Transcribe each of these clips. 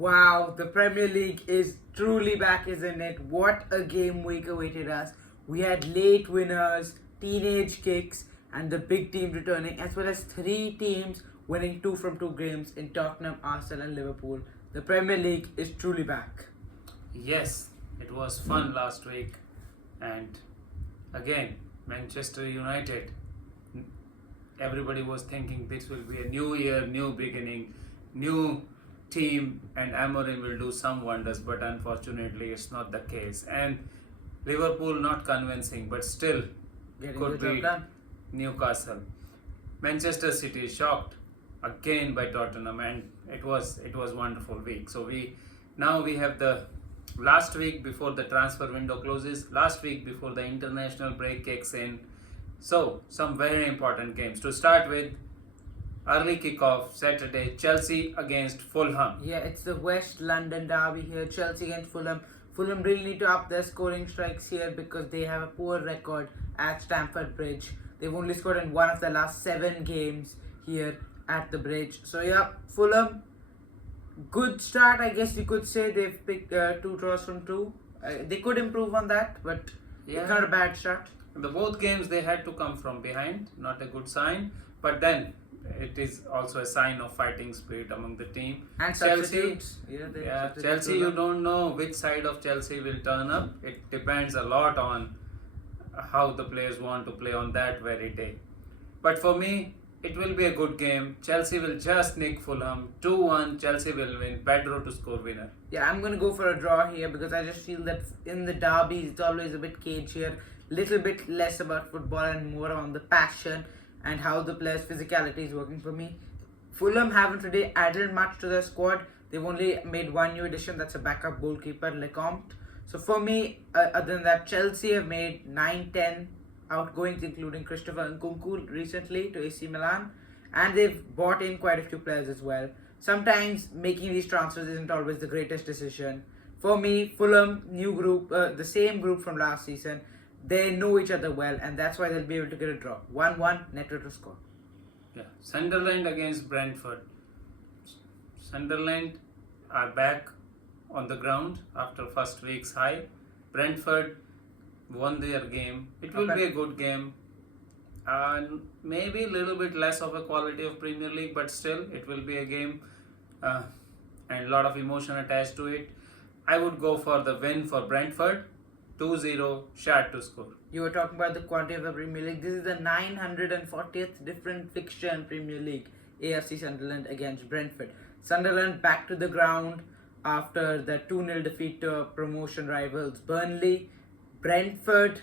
Wow, the Premier League is truly back, isn't it? What a game week awaited us. We had late winners, teenage kicks, and the big team returning, as well as three teams winning two from two games in Tottenham, Arsenal, and Liverpool. The Premier League is truly back. Yes, it was fun last week, and again, Manchester United. Everybody was thinking this will be a new year, new beginning, new team, and Amorim will do some wonders, but unfortunately, it's not the case. And Liverpool not convincing, but still Getting could the job beat done. Newcastle. Manchester City shocked again by Tottenham, and it was wonderful week. So we have the last week before the transfer window closes, last week before the international break kicks in. So some very important games to start with. Early kickoff Saturday, Chelsea against Fulham. Yeah, it's the West London derby here. Chelsea against Fulham. Fulham really need to up their scoring strikes here because they have a poor record at Stamford Bridge. They've only scored in one of the last 7 games here at the bridge. So yeah, Fulham, good start, I guess you could say. They've picked 2 draws from 2. They could improve on that, but Yeah. it's not a bad start. The both games they had to come from behind, not a good sign. But then it is also a sign of fighting spirit among the team. And Chelsea, substitutes. Yeah, they substitute Chelsea. You Fulham. don't know which side of Chelsea will turn up. It depends a lot on how the players want to play on that very day. But for me, it will be a good game. Chelsea will just nick Fulham 2-1. Chelsea will win. Pedro to score winner. Yeah, I'm going to go for a draw here because I just feel that in the derbies, it's always a bit cage here. Little bit less about football and more on the passion and how the players' physicality is working for me. Fulham haven't really added much to their squad. They've only made one new addition, that's a backup goalkeeper, Lecomte. So for me, other than that, Chelsea have made 9-10 outgoings, including Christopher Nkunku recently to AC Milan. And they've bought in quite a few players as well. Sometimes making these transfers isn't always the greatest decision. For me, Fulham, new group, the same group from last season. They know each other well, and that's why they'll be able to get a draw. 1-1, net to score. Yeah, Sunderland against Brentford. Sunderland are back on the ground after first week's high. Brentford won their game. It will be a good game. And maybe a little bit less of a quality of Premier League, but still it will be a game and a lot of emotion attached to it. I would go for the win for Brentford. 2-0, Shad to score. You were talking about the quality of the Premier League. This is the 940th different fixture in Premier League. AFC Sunderland against Brentford. Sunderland back to the ground after the 2-0 defeat to promotion rivals Burnley. Brentford,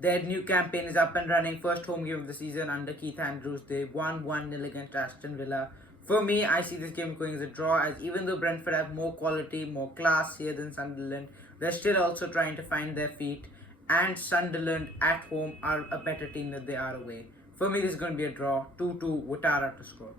their new campaign is up and running. First home game of the season under Keith Andrews. They won 1-0 against Aston Villa. For me, I see this game going as a draw, as even though Brentford have more quality, more class here than Sunderland, they're still also trying to find their feet. And Sunderland at home are a better team than they are away. For me, this is going to be a draw. 2-2, Ouattara to score.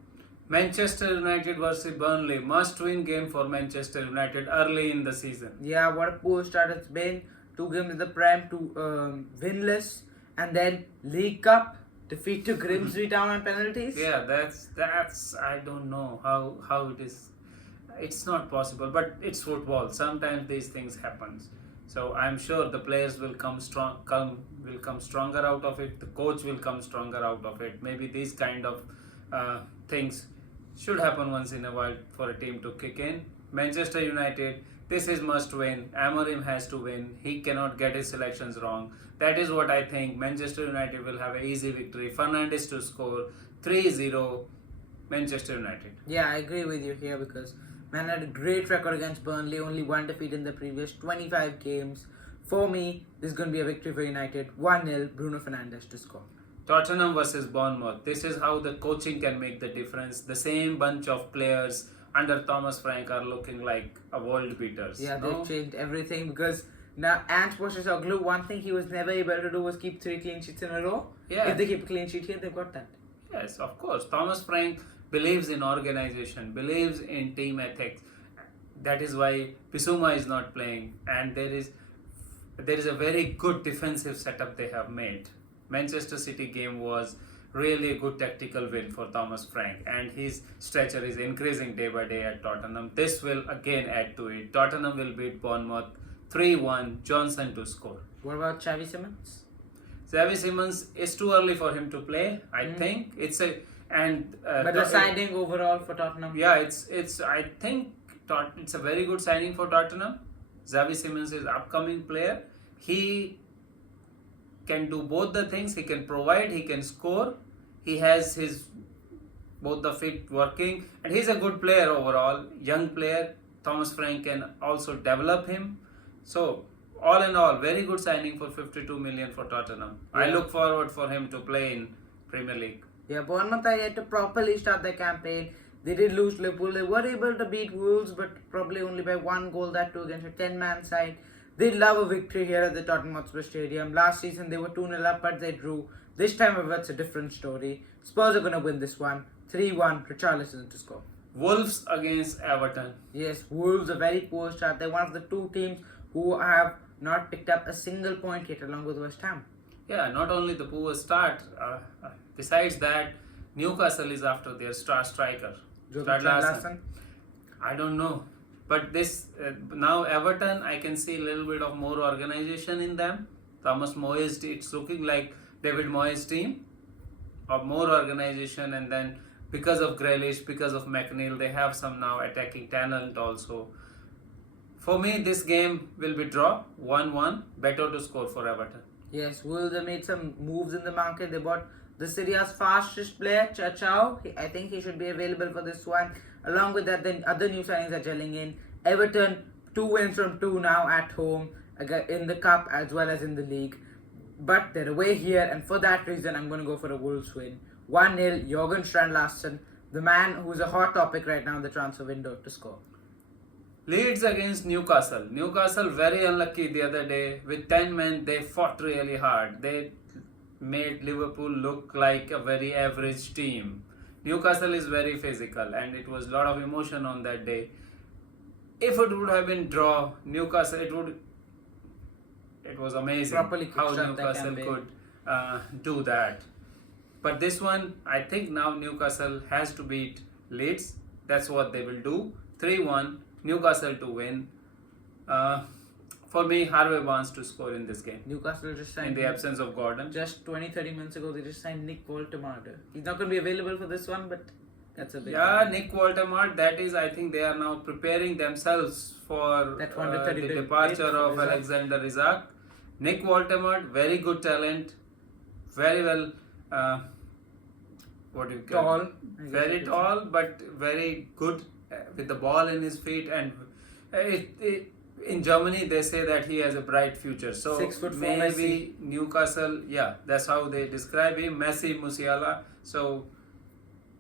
Manchester United versus Burnley. Must-win game for Manchester United early in the season. Yeah, what a poor start it's been. 2 games in the Prem, 2 winless. And then League Cup, defeat to Grimsby Town on penalties. Yeah, that's I don't know how it is. It's not possible, but it's football. Sometimes these things happen. So I'm sure the players will come stronger out of it. The coach will come stronger out of it. Maybe these kind of things should happen once in a while for a team to kick in. Manchester United, this is must win. Amorim has to win. He cannot get his selections wrong. That is what I think. Manchester United will have an easy victory. Fernandes to score 3-0. Manchester United. Yeah, I agree with you here because Man had a great record against Burnley, only 1 defeat in the previous 25 games. For me, this is going to be a victory for United. 1-0, Bruno Fernandes to score. Tottenham versus Bournemouth. This is how the coaching can make the difference. The same bunch of players under Thomas Frank are looking like a world beaters. Yeah, they've changed everything because now Ant Postecoglou, one thing he was never able to do was keep 3 clean sheets in a row. Yeah. If they keep a clean sheet here, they've got that. Yes, of course. Thomas Frank believes in organization, believes in team ethics. That is why Bissouma is not playing, and there is a very good defensive setup they have made. Manchester City game was really a good tactical win for Thomas Frank, and his stature is increasing day by day at Tottenham. This will again add to it. Tottenham will beat Bournemouth 3-1, Johnson to score. What about Xavi Simons? Xavi Simons is too early for him to play. I think it's a but the signing overall for Tottenham. Yeah, it's I think it's a very good signing for Tottenham. Xavi Simons is upcoming player. He can do both the things. He can provide. He can score. He has his both the feet working, and he's a good player overall. Young player. Thomas Frank can also develop him. So all in all, very good signing for 52 million for Tottenham. I look forward for him to play in Premier League. Yeah, Bournemouth are yet to properly start their campaign. They did lose Liverpool. They were able to beat Wolves, but probably only by one goal, that too against a 10-man side. They love a victory here at the Tottenham Hotspur Stadium. Last season they were 2-0 up, but they drew. This time, however, it's a different story. Spurs are going to win this one. 3-1, Richarlison to score. Wolves against Everton. Yes, Wolves a very poor start. They're one of the two teams who have not picked up a single point yet, along with West Ham. Yeah, not only the poor start. Besides that, Newcastle is after their star striker. Larson. I don't know. But this now Everton, I can see a little bit of more organization in them. Thomas Moyes, it's looking like David Moyes' team of more organization, and then because of Grealish, because of McNeil, they have some now attacking talent also. For me, this game will be draw 1-1. Better to score for Everton. Yes, Wolves have made some moves in the market. They bought the Syria's fastest player, Chachao. I think he should be available for this one. Along with that, then other new signings are gelling in. Everton, 2 wins from 2 now at home in the cup as well as in the league. But they're away here, and for that reason, I'm going to go for a Wolves win. 1-0, Jürgen Strand-Larsen, the man who's a hot topic right now in the transfer window, to score. Leeds against Newcastle. Newcastle very unlucky the other day. With 10 men, they fought really hard. They made Liverpool look like a very average team. Newcastle is very physical, and it was a lot of emotion on that day. If it would have been draw, Newcastle, it was amazing how Newcastle could do that. But this one, I think now Newcastle has to beat Leeds. That's what they will do. 3-1, Newcastle to win. For me, Harvey Barnes to score in this game. Newcastle just signed, in the absence of Gordon. Just 20-30 minutes ago, they just signed Nick Woltemade. He's not going to be available for this one, but that's a big one. Nick Woltemade, that is, I think they are now preparing themselves for the departure of Alexander Isak. Nick Woltemade, very good talent, very well, tall. Very tall, but very good with the ball in his feet, and in Germany they say that he has a bright future. So 6'4" maybe Messi. Newcastle, that's how they describe him, Messi, Musiala. So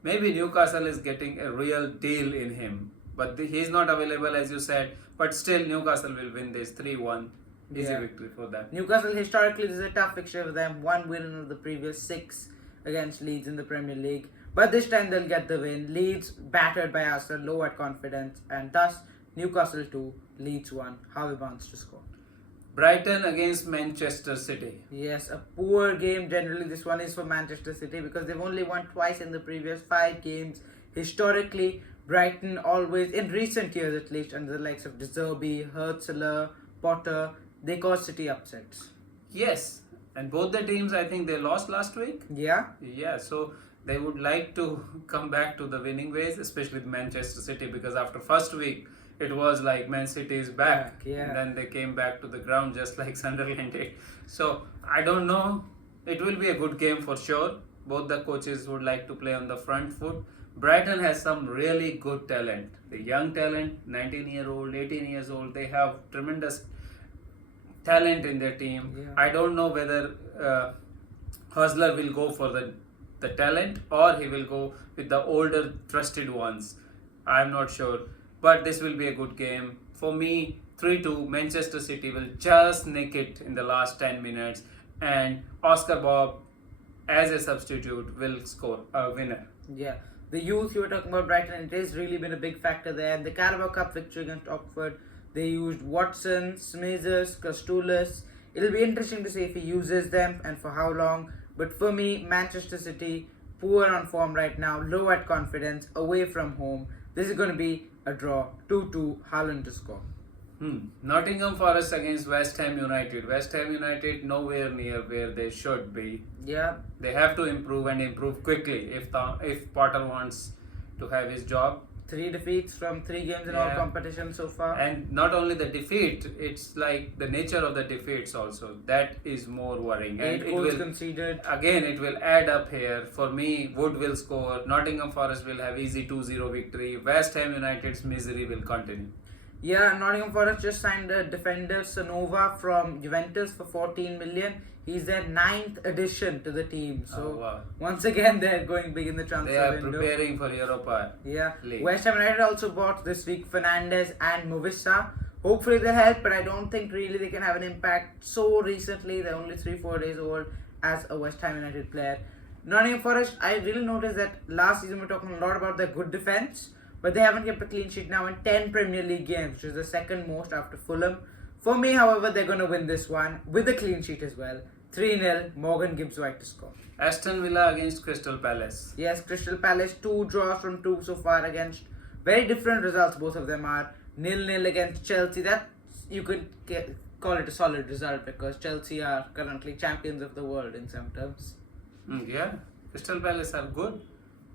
maybe Newcastle is getting a real deal in him, but he's not available as you said. But still, Newcastle will win this 3-1. Easy victory for them. Newcastle historically, this is a tough fixture for them. 1 win of the previous 6 against Leeds in the Premier League. But this time they'll get the win. Leeds battered by Arsenal, low at confidence, and thus Newcastle 2, Leeds 1. Harvey Barnes to score. Brighton against Manchester City. Yes, a poor game generally. This one is for Manchester City because they've only won twice in the previous 5 games. Historically, Brighton always, in recent years at least, under the likes of De Zerbi, Hurtzler, Potter, they cause City upsets. Yes, and both the teams, I think they lost last week. Yeah, so they would like to come back to the winning ways, especially Manchester City, because after first week it was like Man City is back. And then they came back to the ground just like Sunderland did. So I don't know, it will be a good game for sure. Both the coaches would like to play on the front foot. Brighton has some really good talent. The young talent, 19-year-old, 18 years old, they have tremendous talent in their team. I don't know whether Hustler will go for the talent or he will go with the older trusted ones. I'm not sure, but this will be a good game. For me, 3-2, Manchester City will just nick it in the last 10 minutes, and Oscar Bob as a substitute will score a winner. Yeah, the youth you were talking about, Brighton, it has really been a big factor there. In the Carabao Cup victory against Oxford, they used Watson, Smithers, Castulas. It'll be interesting to see if he uses them and for how long. But for me, Manchester City, poor on form right now, low at confidence, away from home. This is going to be a draw. 2-2, Haaland to score. Nottingham Forest against West Ham United. West Ham United nowhere near where they should be. Yeah. They have to improve and improve quickly if Potter wants to have his job. 3 defeats from 3 games in all competitions so far. And not only the defeat, it's like the nature of the defeats also. That is more worrying. 8 goals conceded. Again, it will add up here. For me, Wood will score. Nottingham Forest will have easy 2-0 victory. West Ham United's misery will continue. Yeah, Nottingham Forest just signed a defender, Sonova, from Juventus for 14 million. He's their 9th addition to the team. So, once again, they're going big in the transfer window. They are preparing for Europa League. West Ham United also bought this week Fernandes and Movissa. Hopefully they'll help, but I don't think really they can have an impact so recently. They're only 3-4 days old as a West Ham United player. Nottingham Forest, I really noticed that last season we were talking a lot about their good defence, but they haven't kept a clean sheet now in 10 Premier League games, which is the second most after Fulham. For me, however, they're going to win this one with a clean sheet as well. 3-0, Morgan Gibbs-White to score. Aston Villa against Crystal Palace. Yes, Crystal Palace, 2 draws from 2 so far against very different results, both of them are. 0-0 against Chelsea. That you could call it a solid result because Chelsea are currently champions of the world in some terms. Yeah, Crystal Palace are good.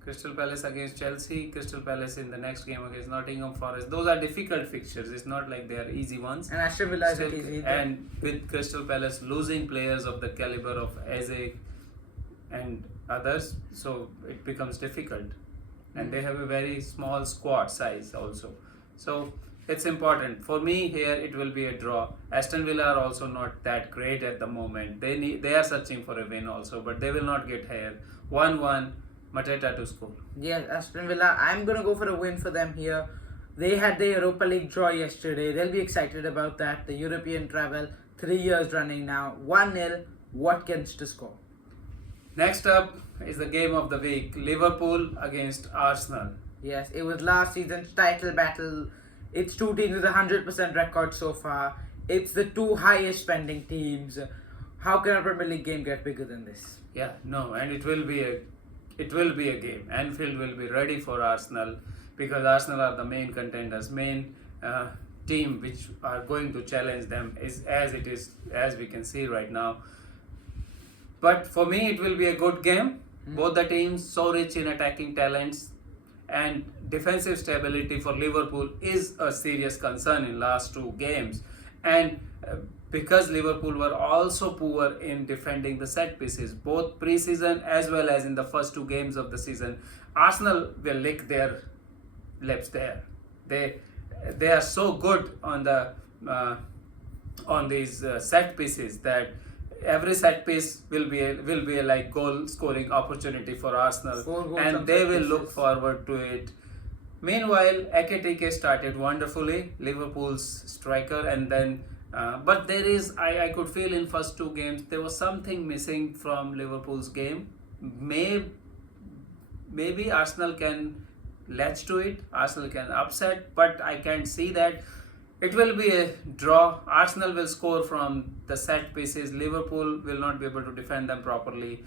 Crystal Palace against Chelsea, Crystal Palace in the next game against Nottingham Forest. Those are difficult fixtures. It's not like they are easy ones. And Aston Villa is easy. And with Crystal Palace losing players of the caliber of Eze and others, so it becomes difficult. And they have a very small squad size also. So it's important. For me here it will be a draw. Aston Villa are also not that great at the moment. They are searching for a win also, but they will not get here. 1-1. Mateta to score. Yes, Aston Villa. I'm going to go for a win for them here. They had the Europa League draw yesterday. They'll be excited about that. The European travel, 3 years running now. 1-0, Watkins to score. Next up is the game of the week. Liverpool against Arsenal. Yes, it was last season's title battle. It's 2 teams with a 100% record so far. It's the 2 highest spending teams. How can a Premier League game get bigger than this? Yeah, no, and it will be a game. Anfield will be ready for Arsenal because Arsenal are the main contenders, main team which are going to challenge them as we can see right now. But for me, it will be a good game. Both the teams so rich in attacking talents and defensive stability for Liverpool is a serious concern in last 2 games. And because Liverpool were also poor in defending the set pieces, both pre-season as well as in the first 2 games of the season, Arsenal will lick their lips there. They are so good on these set pieces that every set piece will be a like goal scoring opportunity for Arsenal, and they will look forward to it. Meanwhile, Ekitike started wonderfully, Liverpool's striker, and then but there is I could feel in first 2 games there was something missing from Liverpool's game. Maybe Arsenal can latch to it, Arsenal can upset, but I can't see that. It will be a draw. Arsenal will score from the set pieces. Liverpool will not be able to defend them properly.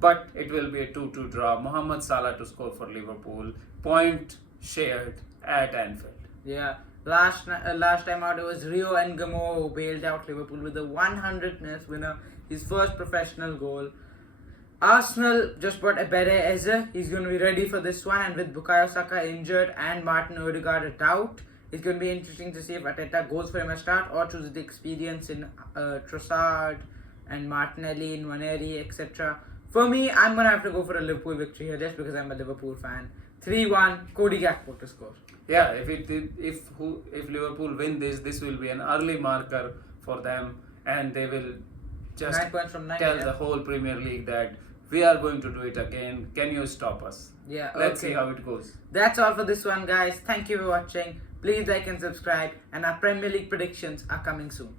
But it will be a 2-2 draw. Mohamed Salah to score for Liverpool. Point shared at Anfield. Yeah. Last time out it was Rio Ngamo who bailed out Liverpool with a 100th minutes winner. His first professional goal. Arsenal just bought Ebere Eze. He's going to be ready for this one. And with Bukayo Saka injured and Martin Odegaard out, it's going to be interesting to see if Arteta goes for him a start or chooses the experience in Trossard and Martinelli, in Nwaneri, etc. For me, I'm going to have to go for a Liverpool victory here just because I'm a Liverpool fan. 3-1, Cody Gakpo to score. Yeah, if Liverpool win this will be an early marker for them, and they will just 9 points from 9, tell the whole Premier League that we are going to do it again. Can you stop us? Yeah, Let's see how it goes. That's all for this one, guys. Thank you for watching. Please like and subscribe, and our Premier League predictions are coming soon.